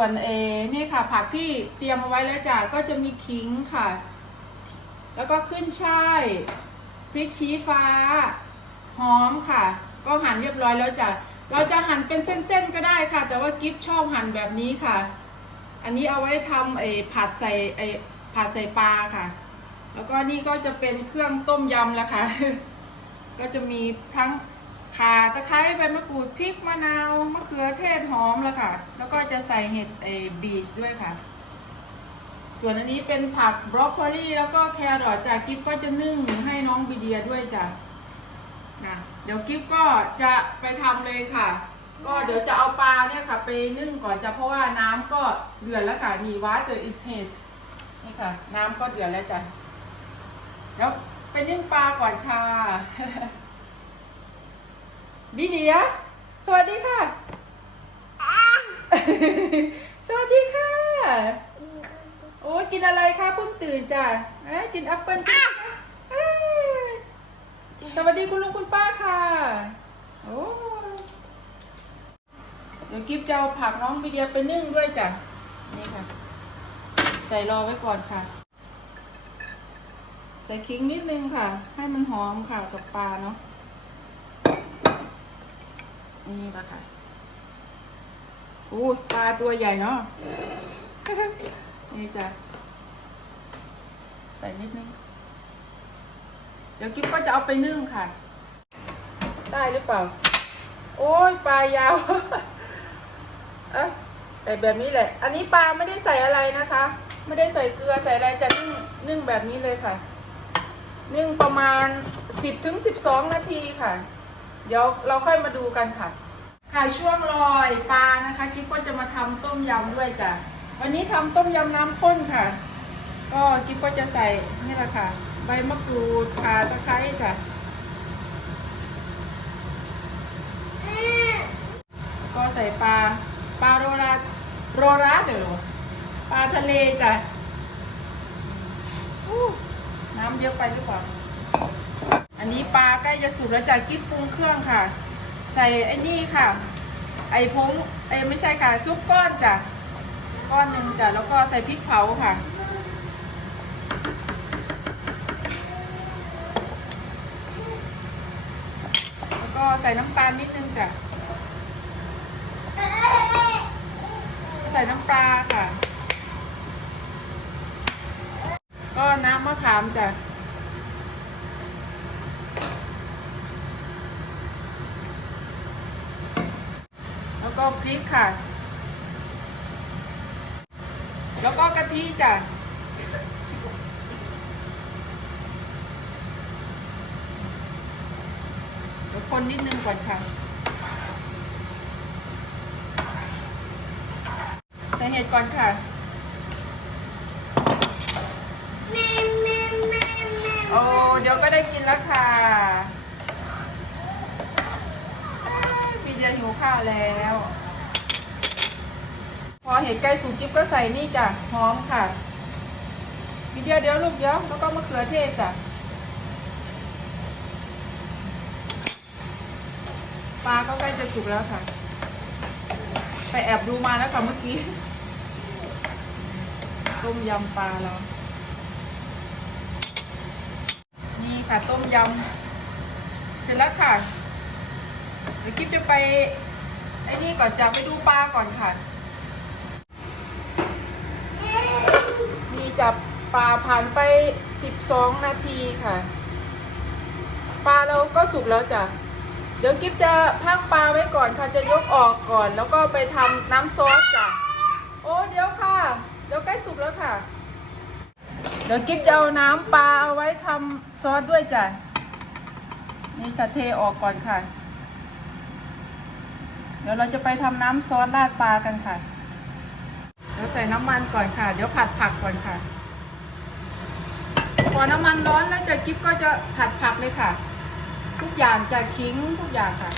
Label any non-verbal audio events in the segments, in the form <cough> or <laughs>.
ส่วนเอนี่ค่ะ ผักที่เตรียมเอาไว้แล้วจ้ะก็จะมีขิงค่ะ แล้วก็ขึ้นช่ายพริกชี้ฟ้า หอมค่ะ ก็หั่นเรียบร้อยแล้วจ้ะเราจะหั่นเป็นเส้นๆก็ได้ค่ะ แต่ว่ากิฟชอบหั่นแบบนี้ค่ะ อันนี้เอาไว้ทำไอ้ผัดใส่ไอ้ผัดใส่ปลาค่ะ แล้วก็นี่ก็จะเป็นเครื่องต้มยำแล้วค่ะ ก็จะมีทั้ง ข่าตะไคร้ใบมะกรูดพริกมะนาวมะเขือเทศหอมแล้วค่ะ แล้วก็จะใส่เห็ดไอบีชด้วยค่ะ ส่วนอันนี้เป็นผักบรอกโคลีแล้วก็แครอทจากกิฟก็จะนึ่งให้น้องบีเดียด้วยจ้ะนะเดี๋ยวกิฟก็จะไปทำเลยค่ะ ก็เดี๋ยวจะเอาปลาเนี่ยค่ะ ไปนึ่งก่อนจ้ะเพราะว่าน้ำก็เดือดแล้วค่ะมี water is heat นี่ค่ะ น้ำก็เดือดแล้วจ้ะเดี๋ยวไปนึ่งปลาก่อนค่ะ บีเดีย สวัสดีค่ะ สวัสดีค่ะ โอ้กินอะไรคะเพิ่งตื่นจ้ะเอ้ยกินแอปเปิ้ลจ้ะเอ้ยสวัสดีคุณลุงคุณป้าค่ะโอ้เดี๋ยวกิฟจะเอาผักน้องบีเดียไปนึ่งด้วยจ้ะนี่ค่ะ ใส่รอไว้ก่อนค่ะ ใส่ขิงนิดนึงค่ะ ให้มันหอมค่ะกับปลาเนาะ นี่ละค่ะอู้ปลาตัวใหญ่เนาะนี่จ้ะใส่นิดนึง เดี๋ยวกิ๊บก็จะเอาไปนึ่งค่ะ ได้หรือเปล่า โอ้ยปลายาวเอะแต่แบบนี้แหละ อันนี้ปลาไม่ได้ใส่อะไรนะคะ ไม่ได้ใส่เกลือใส่อะไรจะนึ่งนึ่งแบบนี้เลยค่ะ นึ่งประมาณ 10ถึง12 นาทีค่ะ เดี๋ยวเราค่อยมาดูกันค่ะ ค่ะช่วงลอยปลานะคะกิ๊บก็จะมาทำต้มยำด้วยจ้ะวันนี้ทำต้มยำน้ำข้นค่ะ ก็กิ๊บก็จะใส่นี่แหละค่ะ ใบมะกรูดข่าตะไคร้จ้ะก็ใส่ปลาปลาโรราโรราเดอปลาทะเลจ้ะน้ำเยอะไปหรือเปล่าอันนี้ปลาใกล้จะสุกแล้วจ้ะกิ๊บปรุงเครื่องค่ะ ใส่ไอ้นี่ค่ะ ไอ้พงไอ้ไม่ใช่ค่ะ ซุปก้อนจ้ะ ก้อนหนึ่งจ้ะ แล้วก็ใส่พริกเผาค่ะ แล้วก็ใส่น้ำตาลนิดนึงจ้ะ ใส่น้ำปลาค่ะ ก็น้ำมะขามจ้ะ แล้ว ก็พริกค่ะ แล้วก็กะทิจ้ะเดี๋ยวคนนิดนึงก่อนค่ะ ใส่เห็ดก่อนค่ะโอ้เดี๋ยวก็ได้กินแล้วค่ะพี่เดียหิว ข้าวแล้ว พอเห็ดใกล้สุกจิ๊บก็ใส่นี่จ้ะหอมค่ะพี่เดียเดี๋ยวลูกเดี๋ยวแล้วก็มะเขือเทศจ้ะปลาก็ใกล้จะสุกแล้วค่ะ ไปแอบดูมาแล้วค่ะเมื่อกี้ ต้มยำปลาเรา นี่ค่ะต้มยำ เสร็จแล้วค่ะ เดี๋ยวกิ๊บจะไป ไอ้นี่ก่อนจะไปดูปลาก่อนค่ะ นี่จับปลาผ่านไป12นาทีค่ะ ปลาเราก็สุกแล้วจ้ะ เดี๋ยวกิ๊บจะพักปลาไว้ก่อนค่ะ จะยกออกก่อน แล้วก็ไปทำน้ำซอสจ้ะ โอ้เดี๋ยวค่ะ เดี๋ยวใกล้สุกแล้วค่ะ เดี๋ยวกิ๊บจะเอาน้ำปลาเอาไว้ทำซอสด้วยจ้ะ นี่จะเทออกก่อนค่ะ ดี๋ยวเราจะไปทำน้ำซอสราดปลากันค่ะ เดี๋ยวใส่น้ำมันก่อนค่ะ เดี๋ยวผัดผักก่อนค่ะ พอน้ำมันร้อนแล้วจะกิ๊บก็จะผัดผักเลยค่ะ ทุกอย่างจะขิงทุกอย่างค่ะ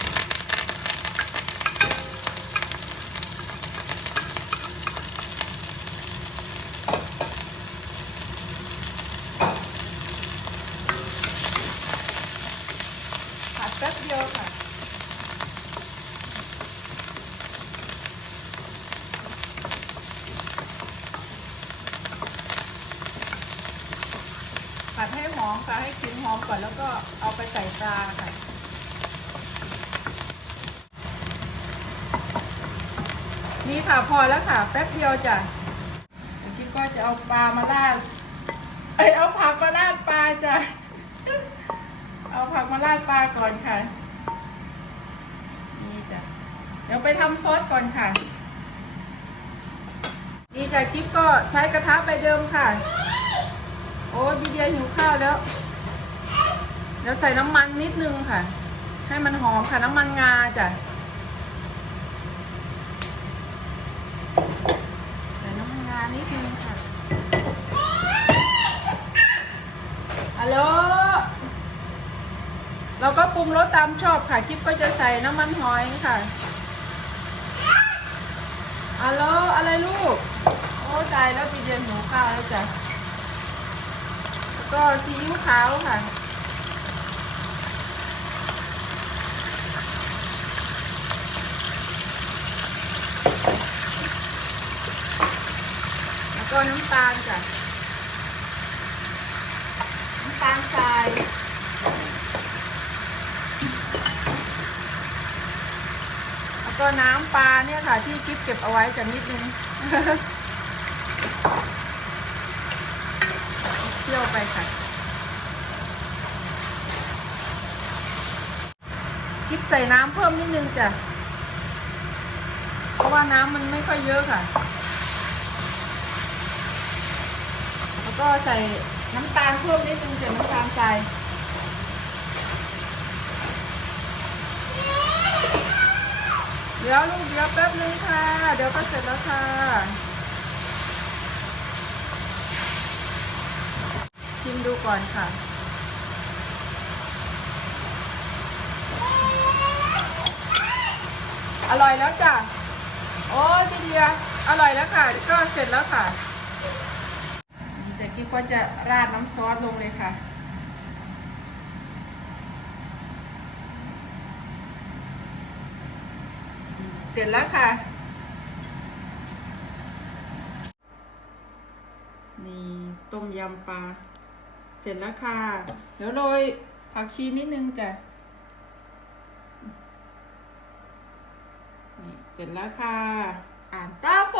ดียวค่ะ ผัด ให้หอมค่ะให้กลิ่นหอมก่อนแล้วก็เอาไปใส่ปลาค่ะ นี่ค่ะพอแล้วค่ะ แป๊บเดียวจ้ะกิ๊บก็จะเอาปลามาราดเอ้ยเอาผักมาราดปลาจ้ะเอาผักมาราดปลาก่อนค่ะ นี่จ้ะเดี๋ยวไปทำซอสก่อนค่ะ นี่จ้ะกิ๊บก็ใช้กระทะไปเดิมค่ะ โอ้ยบีเดียหิวข้าวแล้ว เดี๋ยวใส่น้ำมันนิดนึงค่ะ ให้มันหอมค่ะน้ำมันงาจ้ะใส่น้ำมันงานิดนึงค่ะฮัลโหลเราก็ปรุงรสตามชอบค่ะกิ๊บก็จะใส่น้ำมันหอยค่ะฮัลโหลอะไรลูก โอ้ตายแล้วบีเดียหิวข้าวแล้วจ้ะ ก็ซีอิ๊วขาวค่ะ แล้วก็น้ำตาลจ้ะน้ำตาลทรายแล้วก็น้ำปลาเนี่ยค่ะ ที่กิ๊บเก็บเอาไว้จะนิดนึง วไปค่ะกิ๊บใส่น้ำเพิ่มนิดนึงจ้ะ เพราะว่าน้ำมันไม่ค่อยเยอะค่ะ แล้วก็ใส่น้ำตาลเพิ่มนิดนึงจ้ะน้ำตาลทรายเดี๋ยวลูกเดี๋ยวแป๊บนึงค่ะ เดี๋ยวก็เสร็จแล้วค่ะ ชิม ดูก่อนค่ะ อร่อยแล้วจ้ะ โอ้ดีเดียอร่อยแล้วค่ะ ก็เสร็จแล้วค่ะนี่จะกิ๊บก็จะราดน้ำซอสลงเลยค่ะเสร็จแล้วค่ะ นี่ต้มยำปลา เสร็จแล้วค่ะ เดี๋ยวโรยผักชีนิดนึงจ้ะนี่เสร็จแล้วค่ะ อ่านตาโฟ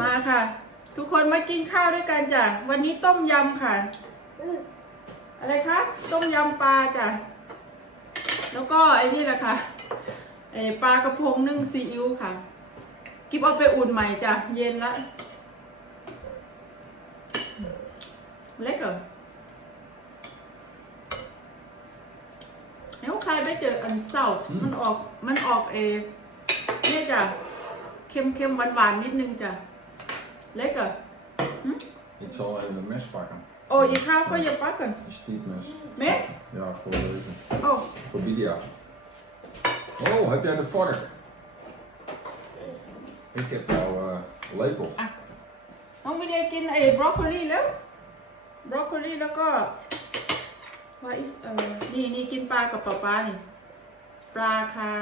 มาค่ะ ทุกคนมากินข้าวด้วยกันจ้ะ วันนี้ต้มยำค่ะ อะไรคะ ต้มยำปลาจ้ะ แล้วก็ไอ้นี่แหละค่ะไอ้ปลากระพงนึ่งซีอิ๊วค่ะ กิ๊บเอาไปอุ่นใหม่จ้ะ เย็นละ เล็กเหรอแล้วใครไปเจออันเศร้ามันออกมันออกเอเนี่ยจ้ะเค็มเค็มหวานหวานๆนิดนึงจ้ะเล็กเหรอ Ik zal even een mes pakken. โอ้ยข้าวก็อย่าปักกัน Een stiepmes. เมส Ja, voor deze. โอ้ Voor Lydia. Oh, heb jij de vork? Ik heb jouw eh, lepel. อะน้องวิเดียกินไอ้ บรอกโคลีแล้วบรอกโคลีแล้วก็ว่าอิสเออนี่นี่กินปลากับปลาปลานี่ ปลาค่ะ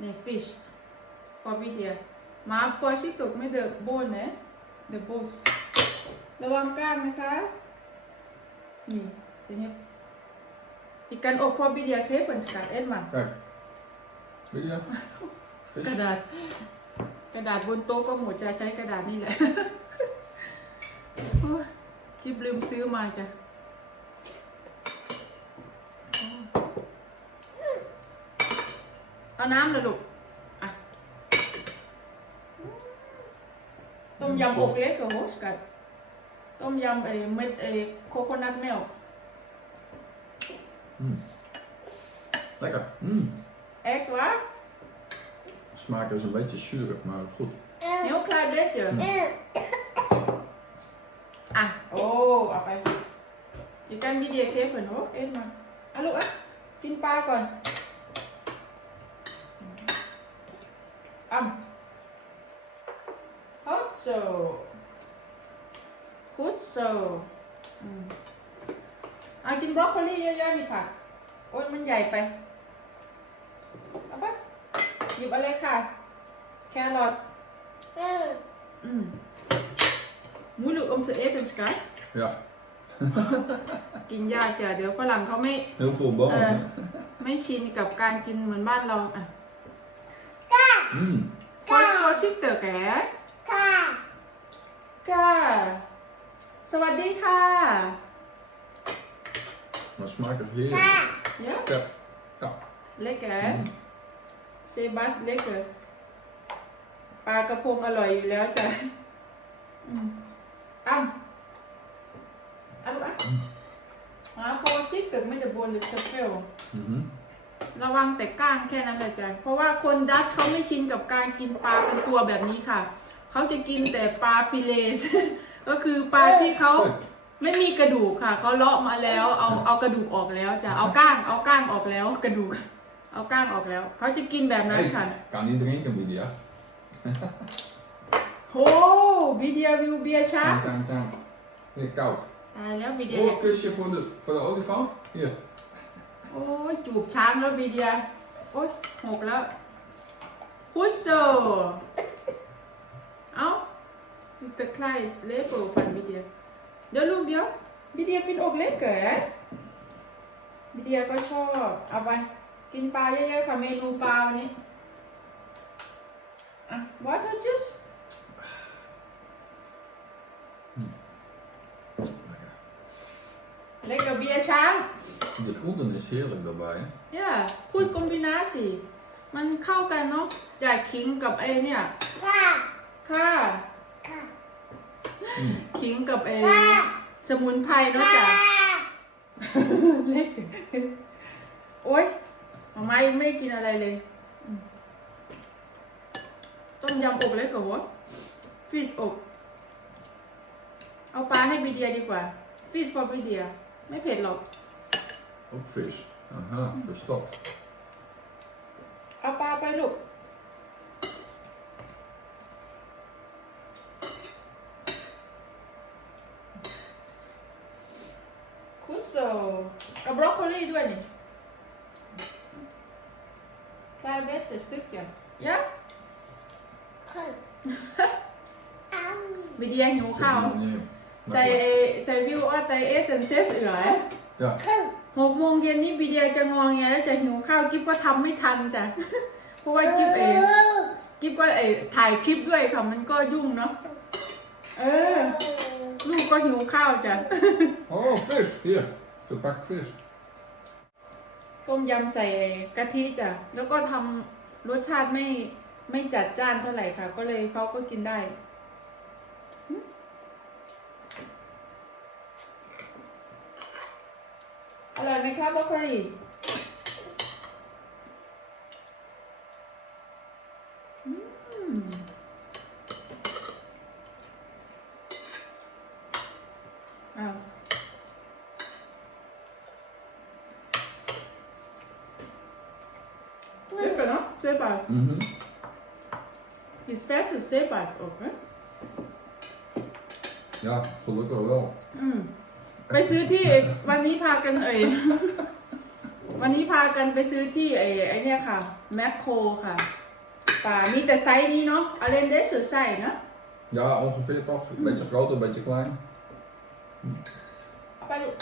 นี่ fish for วิเดียมาฟอชิตุกไม่เดอะโบนนะเดอะโบนระวังกล้ามนะคะ นี่เสียบอีกกันอกพอวิเดียเคฟนสกัดเอ็ดมัน Kijk. Lydia? กระ Vis? ดาษ กระดาษบนโต๊ะก็หมดจะใช้กระดาษนี่แหละ โอ้ยคลิปลืมซื้อมาจ้ะเอาน้ำเลยลูกอะต้มยำอกเล็กกับโฮสกัดต้มยำไอ้เม็ดไอ้โคโคนัทเมล Mm. Lekker. Mm. เอ็กวะ Smaak is een beetje zuurig, maar goed. เนี้ยวคลายเล็กเจออะ โอ้เอาไปอีกการมีเดียเคฟเหมือนโอ้เอ็ดมาอะลูกอะกินปลาก่อนอะฮอตโซคุดโซอืมเอากินบรอกโคลีเยอะๆนี่ค่ะโอ๊ยมันใหญ่ไปเอาปะหยิบอะไรค่ะ แครอทอืม moeilijk om te eten, Sky. Ja, กินยากจ้ะเดี๋ยวฝรั่งเขาไม่ heel veel ballen. Eh. hè? ไม่ชินกับการกินเหมือนบ้านเราอะ Mm. พอพอชิคเตอร์แกค่ะสวัสดีค่ะ Maar smaakt het heerlijk. เยอะ Ja. Ja. เล็กแกเซบัสเล็กเกอปลากระพงอร่อยอยู่แล้วจ้ะอืม อ้ำอ้ำอะอะพอชิคเตอร์ไม่ได้บนหรือสเปล Mhm. ระวังแต่ก้างแค่นั้นเลยจ้ะ เพราะว่าคนดัชเขาไม่ชินกับการกินปลาเป็นตัวแบบนี้ค่ะ เขาจะกินแต่ปลาฟิเลส ก็คือปลาที่เขาไม่มีกระดูกค่ะ เขาเลาะมาแล้ว เอาเอากระดูกออกแล้วจ้ะ เอาก้าง เอาก้างออกแล้วกระดูก เอาก้างออกแล้ว เขาจะกินแบบนั้นค่ะ Hey, kan niet drinken, Lydia. โห วิเดียวิวเบียร์ชา Kijk, kijk, kijk. Weer koud. ตายแล้ววิเดีย Oh, een kusje voor de, voor de olifant. Hier. โอ้ยจูบช้างแล้ววิเดีย โอ้ยหกแล้วพุชโซเอามิสเตอร์คลายส์เลโก้ฟันวิเดียเดี๋ยวลูกเดี๋ยววิเดียฟินอกเล็กเก๋วิเดียก็ชอบ เอาไป กินปลาเยอะๆค่ะเมนูปลาวันนี้อะ water juice Lekker. เล็กกับเบี ยร์ช้าง De groenten is heerlijk daarbij. hè? ย่าพูดคอมบินาสิ มันเข้ากันเนาะจากขิงกับไอเนี่ยค่ะ Mm. ขิงกับไอสมุนไพรเนาะจ้ะ เล็กโอ๊ยหมาไม่ไม่ได้กินอะไรเลยอืมต้มยำอกเล็กกว่าหัวฟิชอกเอาปลาให้บีเดียดีกว่า ฟิชพอบีเดีย ไม่เผ็ดหรอก Ook vis. Aha, verstopt. เอาปลาไปลูก คุโซกับบรอกโคลีด้วยนี่คลายเบสจะซึกอย่างยะวิดีโอหิวข้าว Nee. ใส่ใส่วิวว่าใส่เอสเซนเซสเอ๋ย Ja. หกโมงเย็นนี้วิดีโอจะงอแงแล้วจะหิวข้าวกิ๊บก็ทำไม่ทันจ้ะ เพราะว่ากิ๊บเองกิ๊บก็เออถ่ายคลิปด้วยค่ะมันก็ยุ่งเนาะ เออ ลูกก็หิวข้าวจ้ะ Oh, vis. Hier. Gepakt vis. ต้มยำใส่กะทิจ้ะ แล้วก็ทำรสชาติไม่ไม่จัดจ้านเท่าไหร่ค่ะ ก็เลยเขาก็กินได้ อร่อยไหมครับบรอกโคลีอืมอ้าว Lekker no? Zeepaard. Mhm. Het is vers als zeepaard ook, hè? Ja, gelukkig wel. อืม ไปซื้อที่วันนี้พากันเอ่ยวันนี้พากันไปซื้อที่ไอ้ไอ้เนี่ยค่ะแมคโครค่ะป่ามีแต่ไซส์นี้เนาะอะไรเดชใส่นะ Ja, ongeveer toch. Een beetje groot, een beetje klein. เอาไปลูก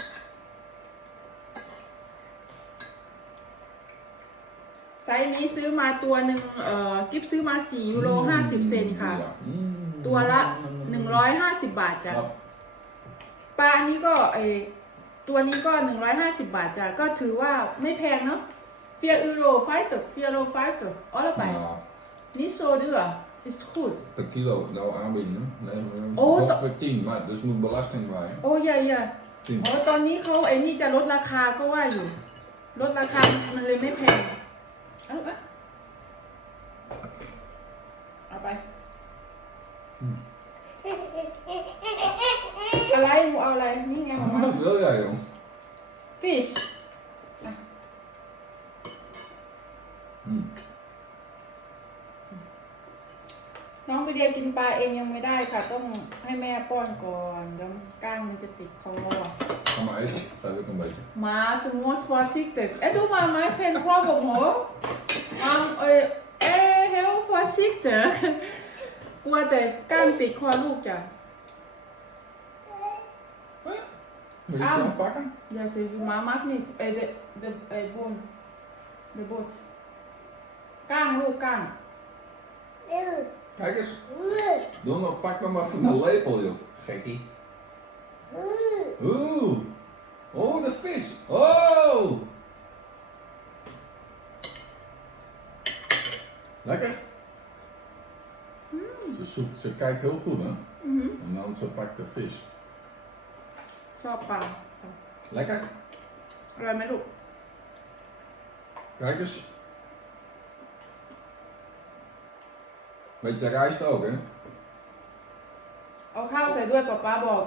ไซส์นี้ซื้อมาตัวหนึ่งเอ่อกิฟซื้อมาสี่ยูโรห้าสิบเซนค่ะ Ja. Mm. ตัวละหนึ่งร้อยห้าสิบบาทจ้ะ Ja. ปลาอันนี้ก็ไอตัวนี้ก็หนึ่งร้อยห้าสิบบาทจ้ะก็ถือว่าไม่แพงเนาะเฟียยูโรไฟต์เฟียโรไฟต์อ๋อแล้วไป Ja, นี่โซดือ is goed per kilo nou aanbieden. Nee, Oh, oh, dat- ongeveer 10, maar dus moet belasting bij. โอ้ยยย 10. อ๋อตอนนี้เขาไอ้นี่จะลดราคาก็ว่าอยู่ ลดราคา มันเลยไม่แพง เอาลูกอะเอาไป อะไรหมูเอาอะไร นี่ไงหมอ Wat wil jij, jong? fish Mm. น้องไปเดียกินปลาเองยังไม่ได้ค่ะ ต้องให้แม่ป้อนก่อนเดี๋ยวก้างมันจะติดคอ Ga maar eten. Geef ik een beetje. Maar ze moet voorzichtig. Eh, doe maar, maar geen probleem hoor. Um, eh, eh, heel voorzichtig. ก ลัวแต่ก้างติดคอลูกจ้ะ Wil je Au. zo pakken? Ja, ze maar maakt niet. Eh, de, de, eh, boom. De boot. ก้างลูกก้าง Kijk eens. Doe nou, pak nou maar van de lepel, joh. Gekkie. Oeh. Oh, de vis. Oh. Lekker? Ze, zoekt, ze kijkt heel goed, hè? อือหือ En dan ze pakt de vis. ชอบปลา Lekker? อร่อยไหมลูก Kijk eens. Beetje rijst ook, hè? เอาข้าวใส่ด้วยป๊าป๊าบอก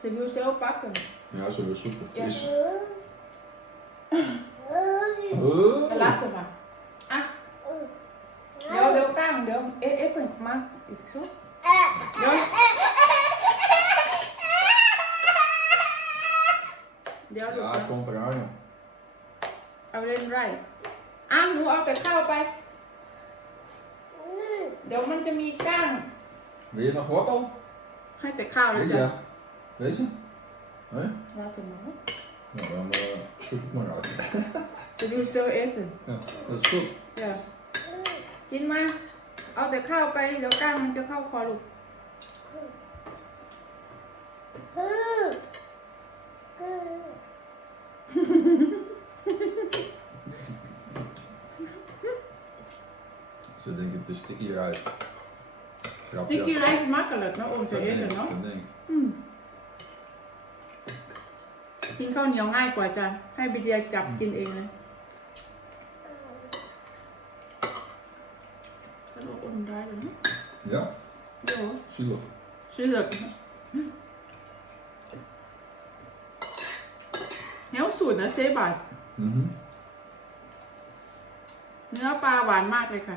ze wil zelf pakken Ja, ze wil zoeken Ja. vis. Oh. Oh. ไปรัดสิมาอะ เดี๋ยวเดี๋ยวก้างเดี๋ยวเอ๊ะเอ๊ะฝึกมาอีกชุดเดี๋ยวเดี๋ยวลูก Ja, het komt eraan, joh. เอาเล่นไรซ์อะหนูเอาแต่ข้าวไป เดี๋ยวมันจะมีก้าง Wil je nog wortel? ให้แต่ข้าวแล้ว Wil จ้ะ je? Deze? Nee? รัดสิมา Nou, dan eh, zoek ik maar uit. จะดูเซลเอส Ja, dat is goed. เดี๋ยวกินมา เอาแต่ข้าวไป เดี๋ยวก้างมันจะเข้าคอลูก Ze denken het is sticky rijst. Grapje. Sticky rice is makkelijk, nou, om Ze te eten, denkt, no? ze denkt. อืมกินข้าวเหนียวง่ายกว่าจ้ะให้บิเดียจับกินเองเลยกระโดดอมได้เลยนะ Ja, เดี๋ยว zielig. เชือกเนื้อสูตรนะเซบัส Mhm. เนื้อปลาหวานมากเลยค่ะ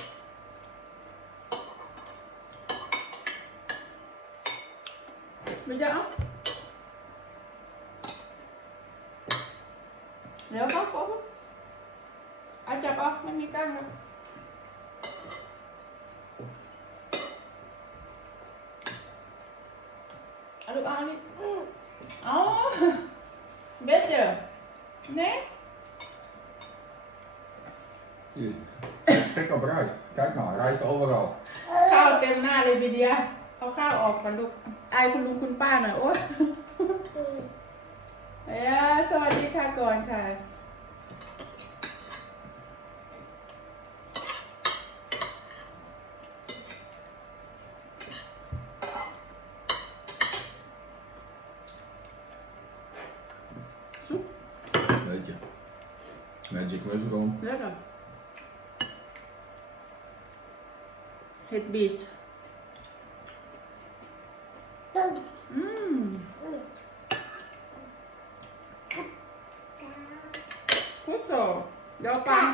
อันนี่เอาเบ็ดเจอเนี่ย Hier. Hij is gek op rijst. Kijk nou, rijst overal. ข้าวเต็มหน้าเลยบีเดียเอาข้าวออกกันลูกอายคุณลุงคุณป้าหน่อยโอ๊ยเอ้ยสวัสดีค่ะก่อนค่ะซุป Beetje. Magic mushroom. แล้วก็เห็ดบีชอืม คุกโซเดี๋ยวปัง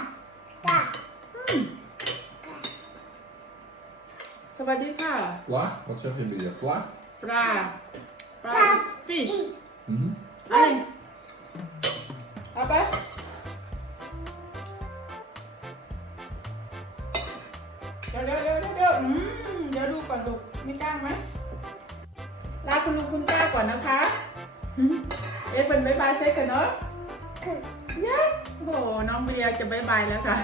อืมสวัสดีค่ะ Pla? Wat zeg je weer? Pla? ปลา ปลา fish Mhm. อะไรเอาไป เดี๋ยวเดี๋ยวเดี๋ยวเดี๋ยวอืมเดี๋ยวดูก่อนลูกมีกล้างไหมลาคุณลุงคุณป้าก่อนนะคะอืมเอ๊ะเป็นบายบายเซ็กกันเนาะเนี่ย โอ้โห น้องเบียร์จะบายบายแล้วค่ะ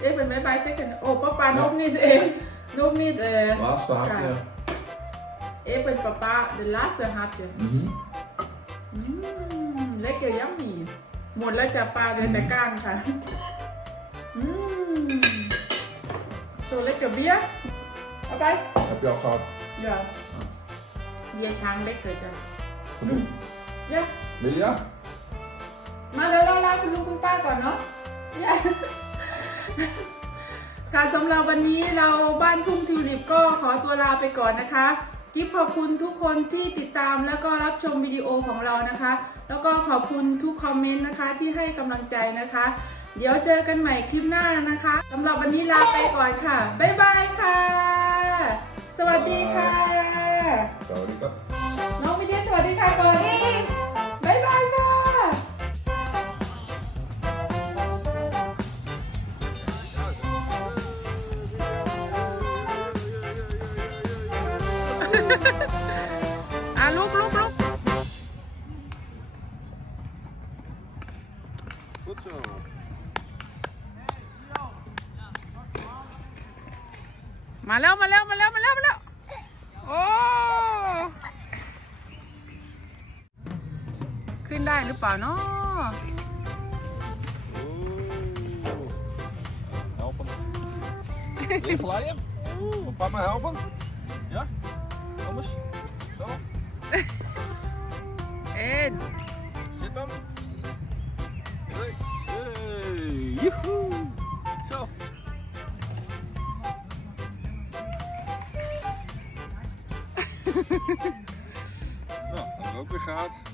เอ๊ะเป็นบายบายเซ็กกันโอ้ป้าปานบนี่เองนบนี่เออ Laatste hapje. Even papa, de laatste hapje. Mhm. Mm, lekker yummy. หมดแล้วจะปลาเลยแต่ก้างค่ะ อืม so lekker bier. เอาไป Heb je al gehad? เดี๋ยวเบียร์ช้างเล็กเลยจ้ะ Genoeg. เดี๋ยว Wil je? มาเดี๋ยวเราลาคุณลุงคุณป้าก่อนเนาะเดี๋ยวค่ะสำหรับวันนี้เราบ้านทุ่งทิวลิปก็ขอตัวลาไปก่อนนะคะกิฟขอบคุณทุกคนที่ติดตามแล้วก็รับชมวิดีโอของเรานะคะ แล้วก็ขอบคุณทุกคอมเมนต์นะคะที่ให้กำลังใจนะคะ เดี๋ยวเจอกันใหม่คลิปหน้านะคะสำหรับวันนี้ลาไปก่อนค่ะ บ๊ายบายค่ะ สวัสดีค่ะ Sorry, pap. น้องวิเดียสวัสดีค่ะก่อน อะลุกลุกลุก Goed zo. มาแล้วมาแล้วมาแล้วมาแล้วมาแล้ว โอ้ ขึ้นได้หรือเปล่าเนาะ Helpen. Wil je glijden? Wil papa helpen? Ja? Zo. <laughs> en. Zit dan Hey. Hey. Joehoe. Zo. <laughs> nou, dat ook weer gaat